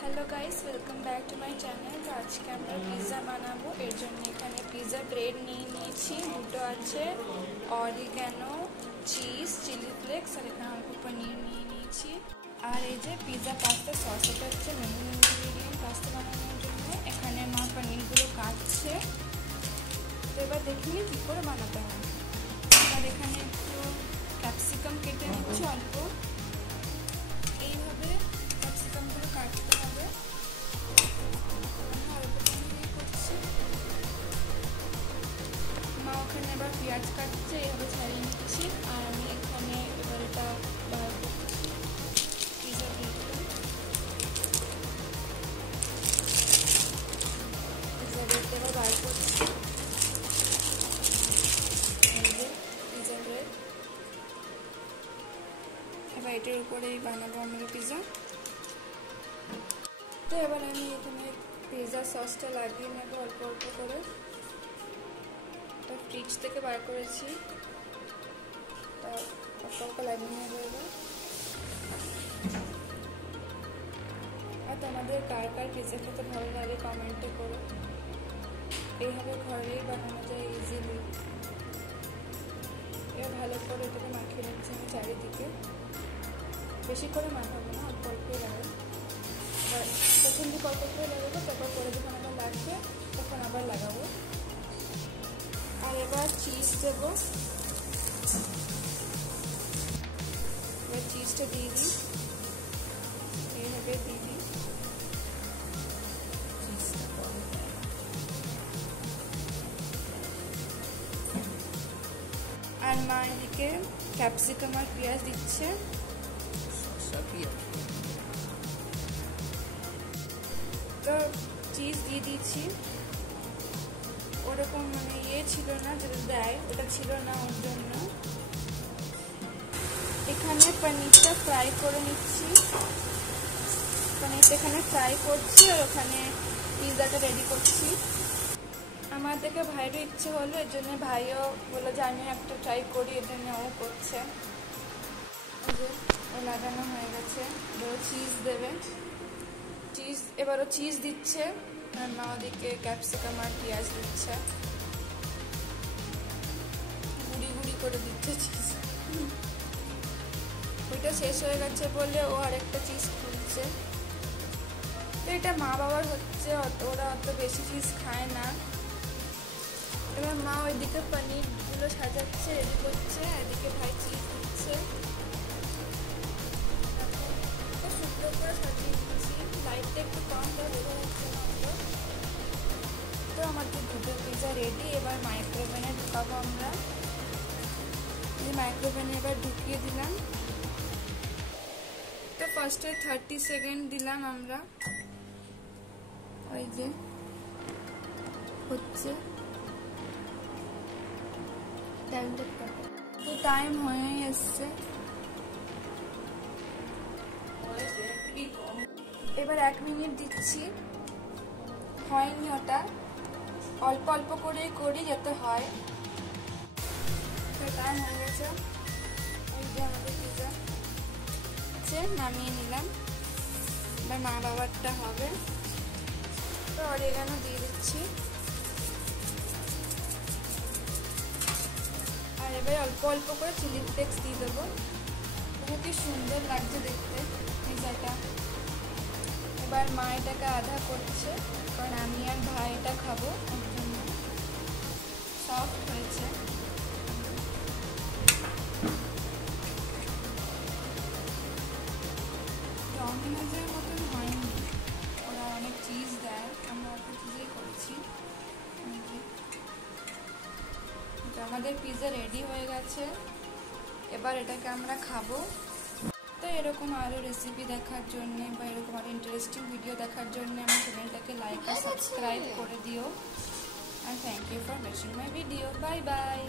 Hello guys, welcome back to my channel. तो आज के আমরা পিৎজা বানাবো। এর জন্য এখানে পিৎজা ব্রেড নিয়ে নিয়েছি, দুটো আছে, অরিগানো, চিজ, চিলি ফ্লেক্স আর এখানে অল্প পনির নিয়ে নিয়েছি। আর এই যে পিৎজা পাস্তা সস, এটা হচ্ছে মেন ইনগ্রেডিয়েন্ট পাস্তা বানানোর জন্য। এখানে মা পনিরগুলো কাটছে। তো এবার দেখিনি কী করে বানাতে হয়। এবার এখানে একটু ক্যাপসিকাম কেটে নিচ্ছি অল্প, এইভাবে ক্যাপসিকামগুলো কাটতে হবে। মা ওখানে এবার পেঁয়াজ কাটছে, এইভাবে ছাড়িয়ে নিচ্ছি। আর আমি এখানে এবার এটা বার করছি পিৎজা ব্রেডটা। পিৎজা ব্রেডটা এবার বার করছি। এই যে পিৎজা ব্রেড, এবার এটার উপরেই বানাবো আমরা পিৎজা। তো এবার আমি এখানে পিৎজা সসটা লাগিয়ে নেবো অল্প অল্প করে। ফ্রিজ থেকে বার করেছি, তা অল্প অল্প লাগিয়ে নেবো এবার। আর তোমাদের কার কার পিৎজা খেতে ভালো লাগে কমেন্টে করো। এইভাবে ঘরেই বানানো যায় ইজিলি। এবার ভালো করে এটাকে মাখিয়ে নিচ্ছি আমি চারিদিকে। বেশি করে মাখাবো না, অল্প অল্পই লাগাবো। এবার প্রথম দিকে অল্প করে লাগাবো, তারপর পরে যখন আবার লাগবে তখন আবার লাগাবো। আর এবার চিজ দেবো। এবার চিজটা দিয়ে দিই, এইভাবে দিয়ে দিই। আর মা এদিকে ক্যাপসিকাম আর পেঁয়াজ দিচ্ছে। তো চিজ দিয়ে দিচ্ছি। ওরকম মানে ছিল না, যেটা দেয় ওটা ছিল না, ওর জন্য। এখানে পনিরটা ফ্রাই করে নিচ্ছি। পনিরটা এখানে ফ্রাই করছি আর ওখানে পিৎজাটা রেডি করছি। আমার থেকে ভাইয়েরও ইচ্ছে হলো, এর জন্য ভাইও বললো যে আমি একটা ট্রাই করি, এর জন্য ও করছে। ও লাগানো হয়ে গেছে, এবার চিজ দেবে। চিজ এবারও চিজ দিচ্ছে, আর মা ওদিকে ক্যাপসিকাম আর পেঁয়াজ দিচ্ছে, গুড়ি গুড়ি করে দিচ্ছে চিজ। ওইটা শেষ হয়ে গেছে বলে ও আরেকটা চিজ খুলছে। তো এটা মা বাবার হচ্ছে, ওরা অত বেশি চিজ খায় না। এবার মা ওইদিকে পনিরগুলো সাজাচ্ছে, রেডি করছে, এদিকে ভাই চিজ দিচ্ছে। সুন্দর করে সাজিয়ে দিচ্ছি, লাইটটা একটু কম দেওয়া বোঝা যাচ্ছে না অত। তো আমাদের দুটো পিৎজা রেডি। এবার মাইক্রোওভেনে ঢুকাবো আমরা। এই মাইক্রোওভেনে এবার ঢুকিয়ে দিলাম। তো ফার্স্টে 30 সেকেন্ড দিলাম আমরা। ওই যে হচ্ছে, তো টাইম হয়ে এসছে। এবার 1 মিনিট দিচ্ছি। হয়নি ওটা, অল্প অল্প করেই করি যাতে হয়। টাইম হয়ে গেছে। এই যে আমাদের পিৎজা নামিয়ে নিলাম। এবার মা বাবারটা হবে। তো অরিগানো দিয়ে দিচ্ছি। আর এবার অল্প অল্প করে চিলি ফ্লেক্স দিয়ে দেবো। খুবই সুন্দর লাগছে দেখতে পিৎজাটা। এবার মা এটাকে আধা করছে, কারণ আমি আর ভাই এটা খাবো, ওর জন্য। সফট হয়েছে। ডমিনোজের মতন হয়নি, ওরা অনেক চিজ দেয়, আমরা অল্প চিজেই করেছি। আমাদের পিৎজা রেডি হয়ে গেছে। এবার এটাকে আমরা খাবো। তো এরকম আরও রেসিপি দেখার জন্য বা এরকম আরও ইন্টারেস্টিং ভিডিও দেখার জন্য আমার চ্যানেলটাকে লাইক আর সাবস্ক্রাইব করে দিও। আর thank you for watching my video. Bye by.